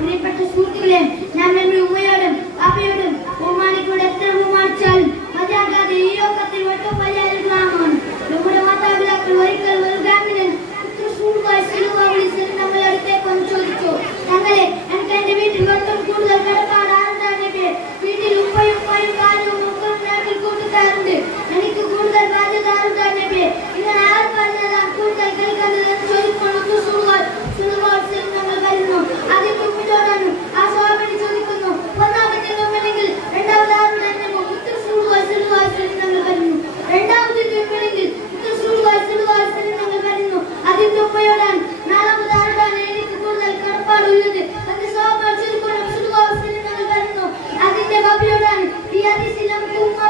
പ്രിയപ്പെട്ട സുഹൃത്തുക്കളെ, ഞാൻ ഉമ്മയോടും അപ്പയോടും ബഹുമാനിക്കൂടെ എത്ര ബഹുമാനിച്ചാലും മതിയാകാതെ ഈ ലോകത്തിൽ ഒട്ടും വലിയ ഗ്രാമമാണ് നമ്മുടെ മാതാപിതാക്കൾ. ഒരിക്കൽ ഒരു ഗ്രാമീണൻ നമ്മളെ അടുത്തേക്കൊന്ന് ചോദിച്ചു, തങ്ങളെ എനിക്ക് എന്റെ വീട്ടിൽ ഒട്ടും കൂടുതൽ കടപ്പാട് ആരുണ്ടാണ്? വീട്ടിൽ ഉപ്പയും കാര്യവും ഒക്കെ നാട്ടിൽ കൂട്ടുകാരുണ്ട്, എനിക്ക് കൂടുതൽ ബാധ്യത ആരുണ്ടാണ്? ഇങ്ങനെ ആർ പറഞ്ഞതാ കൂടുതൽ കേൾക്കുന്നതെന്ന് ചോദിക്കുമ്പോൾ നമ്മൾ വരുന്നു. അതിന്റെ ഉമ്മിനോടാണ് ആ സഹോദരി ചോദിക്കുന്നു, ഒന്നാമത്തെ ഉമ്മനെങ്കിൽ രണ്ടാമത് ആരുടെ നമ്മൾ വരുന്നു. രണ്ടാമത്തെ ഉമ്മനെങ്കിൽ നമ്മൾ വരുന്നു. അതിന്റെ ഉമ്മയോടാണ് നാലാമത് ആരുടാണ് എനിക്ക് കൂടുതൽ കടപ്പാടുള്ളത്? അതിന്റെ സഹോദരി ചോദിക്കുന്നു നമ്മൾ വരുന്നു. അതിന്റെ ബാബിയോടാണ് ഈ അതിശീലം ഉമ്മ